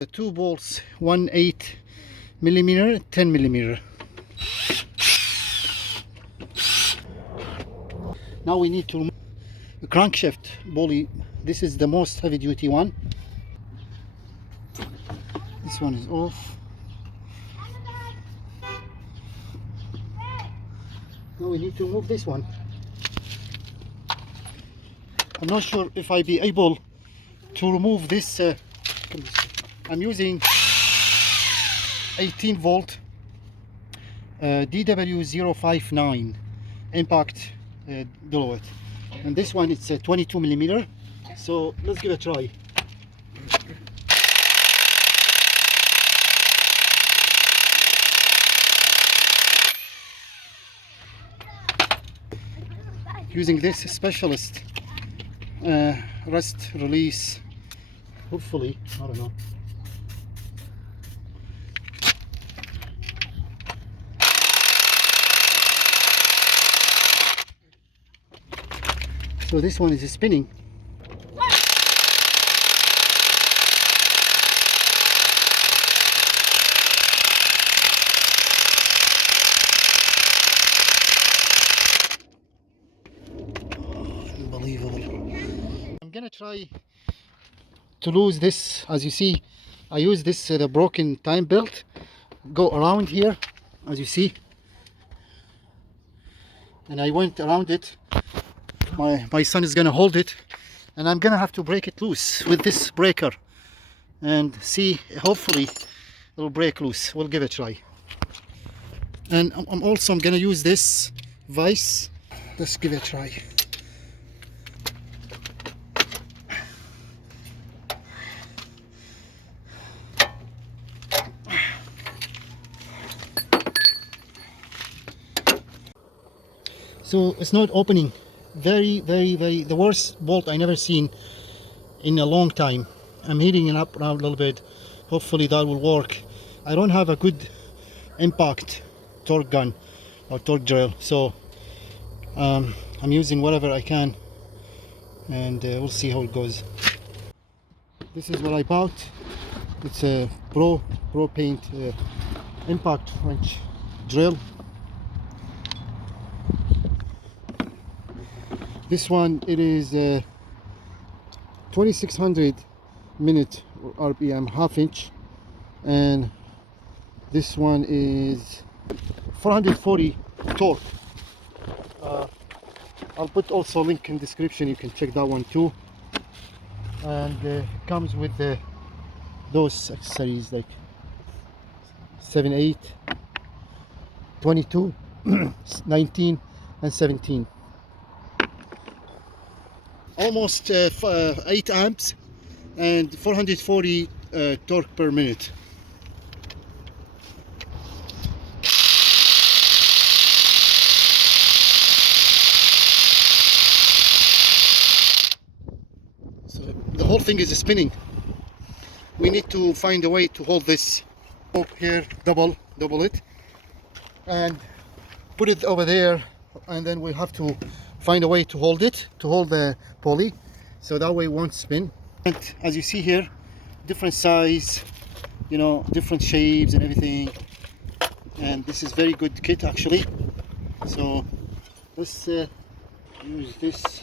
The two bolts, one 8mm, 10mm. Now we need to remove the crankshaft pulley. This is the most heavy duty one. This one is off. Now we need to remove this one. I'm not sure if I'll be able to remove this. I'm using 18 volt DW059 impact duluth, and this one it's 22mm. So let's give it a try. Using this specialist rust release, hopefully, I don't know. So this one is spinning. Unbelievable. I'm gonna try to lose this. As you see, I use this the broken time belt, go around here, as you see, and I went around it. My son is gonna hold it, and I'm gonna have to break it loose with this breaker and see, hopefully it'll break loose. We'll give it a try. And I'm gonna use this vise. Let's give it a try. So it's not opening. Very the worst bolt I never seen in a long time. I'm heating it up around a little bit. Hopefully that will work. I don't have a good impact torque gun or torque drill, so I'm using whatever I can, and we'll see how it goes. This is what I bought. It's a Pro Paint impact wrench drill. This one, it is 2600 minute RPM, half inch, and this one is 440 torque. I'll put also a link in description, you can check that one too. And it comes with those accessories like 7, 8, 22, 19 and 17. Almost 8 amps and 440 torque per minute. So the whole thing is spinning. We need to find a way to hold this here, double it, and put it over there, and then we have to find a way to hold it, to hold the pulley, so that way it won't spin. And as you see here, different size, you know, different shapes and everything, and this is very good kit actually. So let's use this.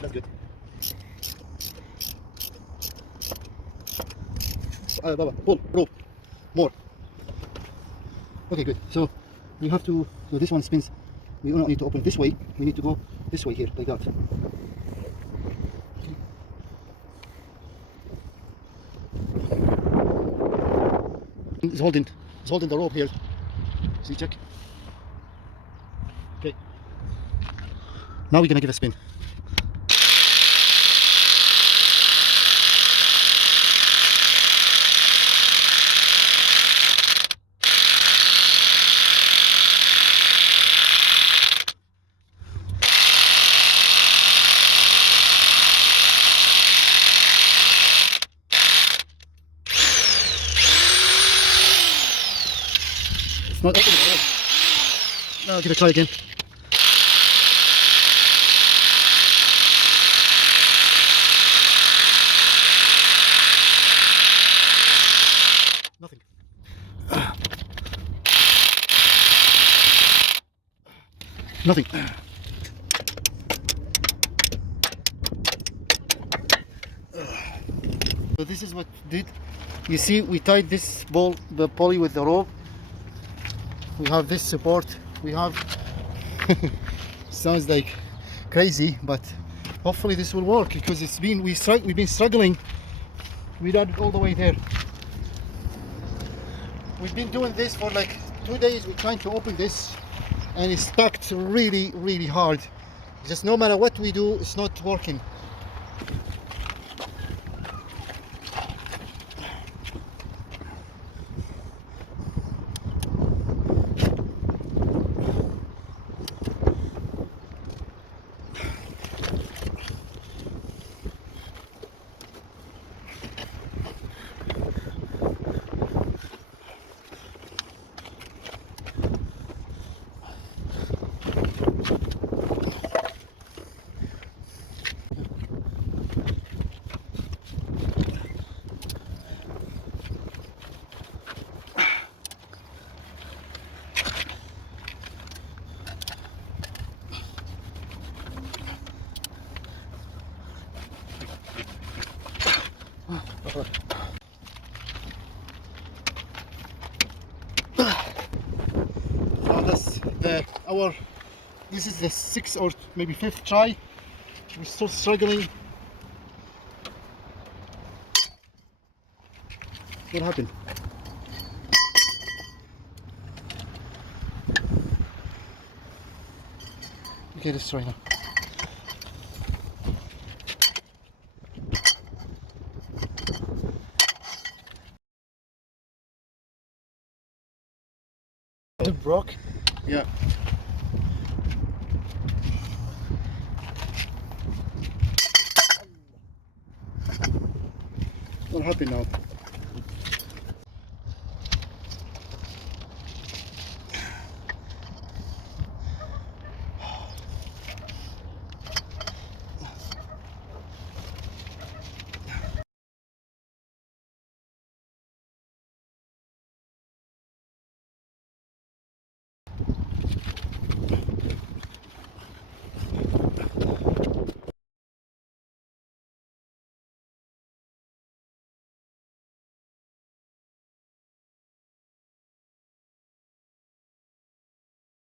That's good. Baba, pull, rope, more. Okay, good. So we have to, so this one spins. We don't need to open it this way. We need to go this way here, like that. Okay. It's holding the rope here. See, check. Okay. Now we're gonna give a spin. It's not opening at all. Now I'll give it a try again. Nothing. So this is what did. You see, we tied this ball, the pulley, with the rope. We have this support. We have. Sounds like crazy, but hopefully this will work, because we've been struggling. We got it all the way there. We've been doing this for like 2 days. We're trying to open this, and it's stuck really, really hard. Just no matter what we do, it's not working. So that's this is the 6th or maybe 5th try. We're still struggling. What happened? Okay, let's try now. It broke? Yeah. What happened now?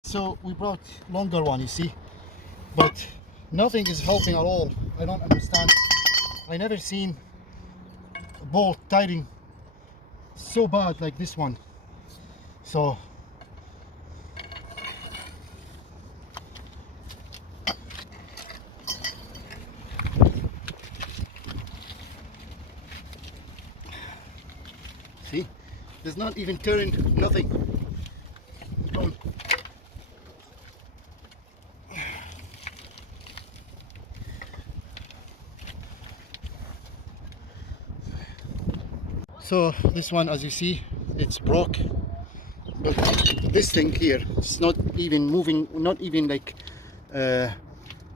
So we brought longer one, you see, but nothing is helping at all. I don't understand. I never seen a bolt tightening so bad like this one. So see, there's not even turning, nothing. Going. So this one, as you see, it's broke, but this thing here, it's not even moving, not even like a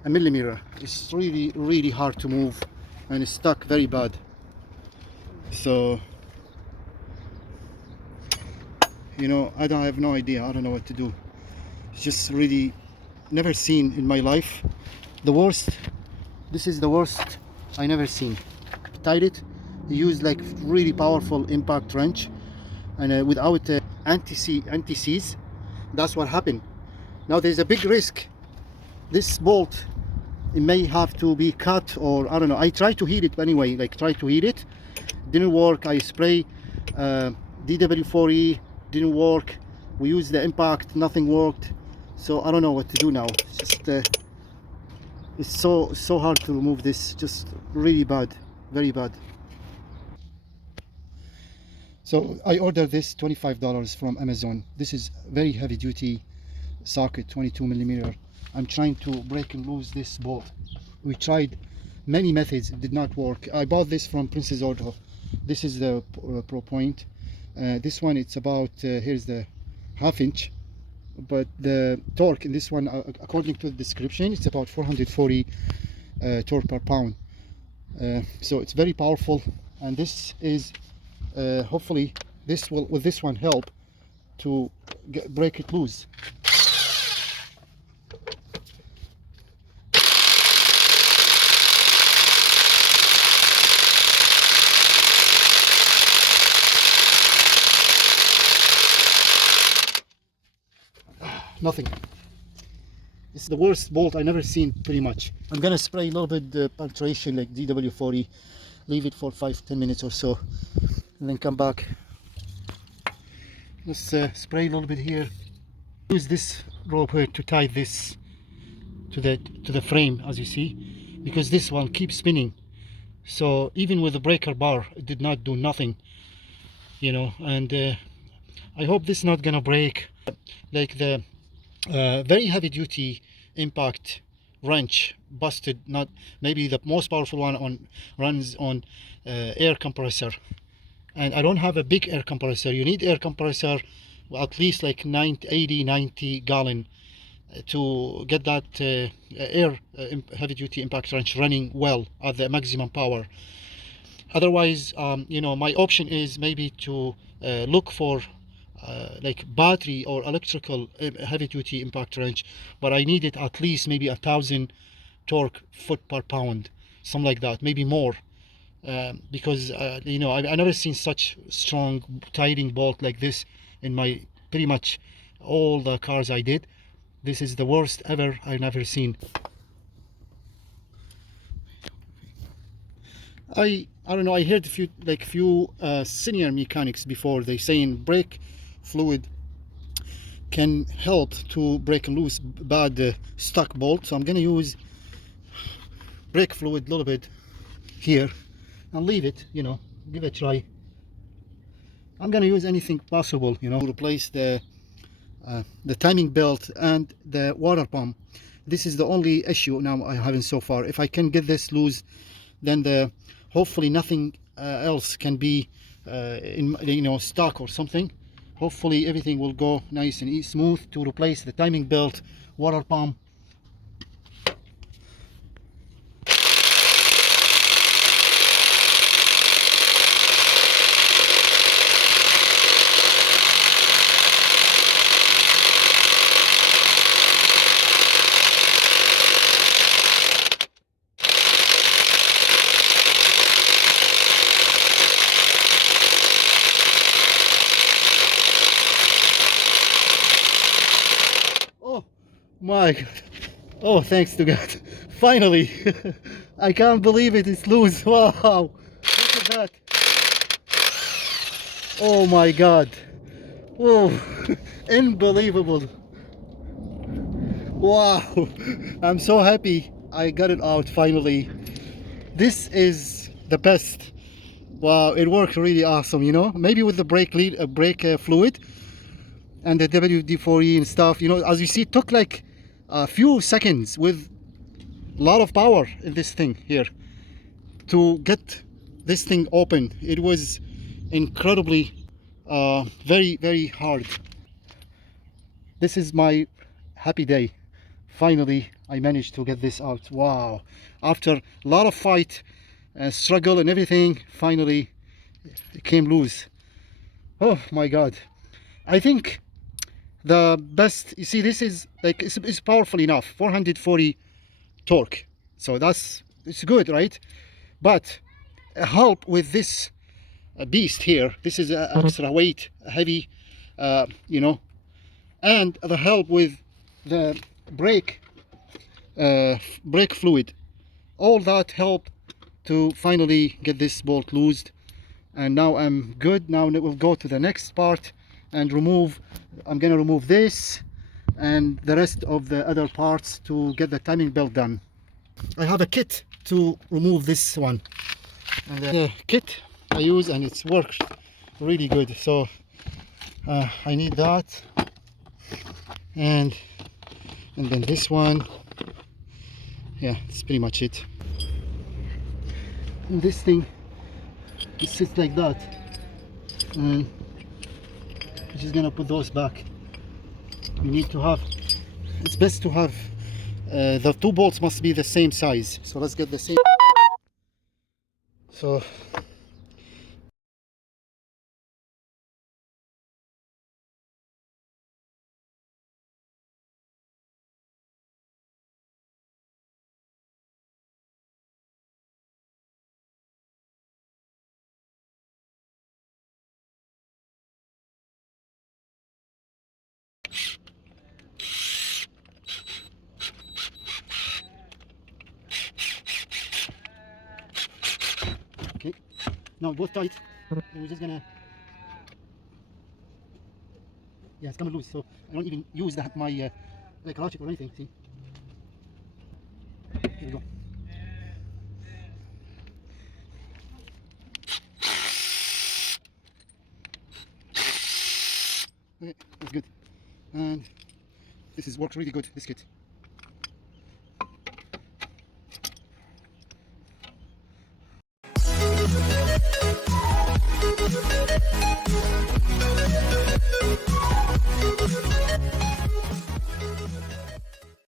millimeter. It's really, really hard to move, and it's stuck very bad. So, you know, I have no idea. I don't know what to do. It's just really never seen in my life. The worst. This is the worst I never seen. Tied it. Use like really powerful impact wrench, and without anti-seize. That's what happened. Now there's a big risk. This bolt, it may have to be cut, or I don't know. I tried to heat it anyway, like try to heat it, didn't work. I spray DW4E, didn't work. We used the impact, nothing worked. So I don't know what to do now. It's just it's so hard to remove this. Just really bad, very bad. So I ordered this $25 from Amazon. This is very heavy duty socket, 22 millimeter. I'm trying to break and lose this bolt. We tried many methods, it did not work. I bought this from Princess Auto. This is the Pro Point. This one, it's about here's the 1/2 inch, but the torque in this one, according to the description, it's about 440 torque per pound. So it's very powerful, and this is hopefully this will, with this one, help to break it loose. nothing. It's the worst bolt I never seen, pretty much. I'm gonna spray a little bit penetration like DW40, leave it for 5-10 minutes or so, and then come back. Let's spray a little bit here. Use this rope here to tie this to the frame, as you see, because this one keeps spinning. So even with the breaker bar, it did not do nothing, you know. And I hope this is not gonna break. Like the very heavy duty impact wrench busted. Not maybe the most powerful one on runs on air compressor, and I don't have a big air compressor. You need air compressor at least like 90 gallon to get that air heavy duty impact wrench running well at the maximum power. Otherwise, you know, my option is maybe to look for like battery or electrical heavy duty impact wrench, but I need it at least maybe 1,000 torque foot per pound, something like that, maybe more. Because you know, I never seen such strong tightening bolt like this in my pretty much all the cars I did. This is the worst ever I've never seen. I don't know, I heard a few senior mechanics before, they saying brake fluid can help to break loose bad stuck bolt. So I'm gonna use brake fluid a little bit here and leave it, you know, give it a try. I'm gonna use anything possible, you know, to replace the timing belt and the water pump. This is the only issue now I haven't so far. If I can get this loose, then hopefully nothing else can be in, you know, stuck or something. Hopefully everything will go nice and smooth to replace the timing belt, water pump. Oh my God. Oh, thanks to God. Finally. I can't believe it. It's loose. Wow. Look at that. Oh my God. Oh, unbelievable. Wow. I'm so happy I got it out finally. This is the best. Wow, it worked really awesome, you know. Maybe with the brake fluid and the WD-40 and stuff, you know, as you see, it took like a few seconds with a lot of power in this thing here to get this thing open. It was incredibly very, very hard. This is my happy day. Finally, I managed to get this out. Wow. After a lot of fight, struggle and everything, finally it came loose. Oh my God. I think the best, you see, this is like, it's powerful enough, 440 torque. So it's good, right? But help with this beast here. This is extra weight, heavy, you know, and the help with the brake fluid. All that helped to finally get this bolt loosed, and now I'm good. Now we'll go to the next part and I'm gonna remove this and the rest of the other parts to get the timing belt done. I have a kit to remove this one, and the kit I use, and it's worked really good. So I need that, and then this one. Yeah, it's pretty much it. And this thing, it sits like that, and I'm just gonna put those back. You need to have, it's best to have the two bolts must be the same size. So let's get the same. So Now both tight. And we're just gonna, yeah, it's coming loose. So I don't even use that my like ratchet or anything. See, here we go. Okay, that's good. And this is worked really good, this kit.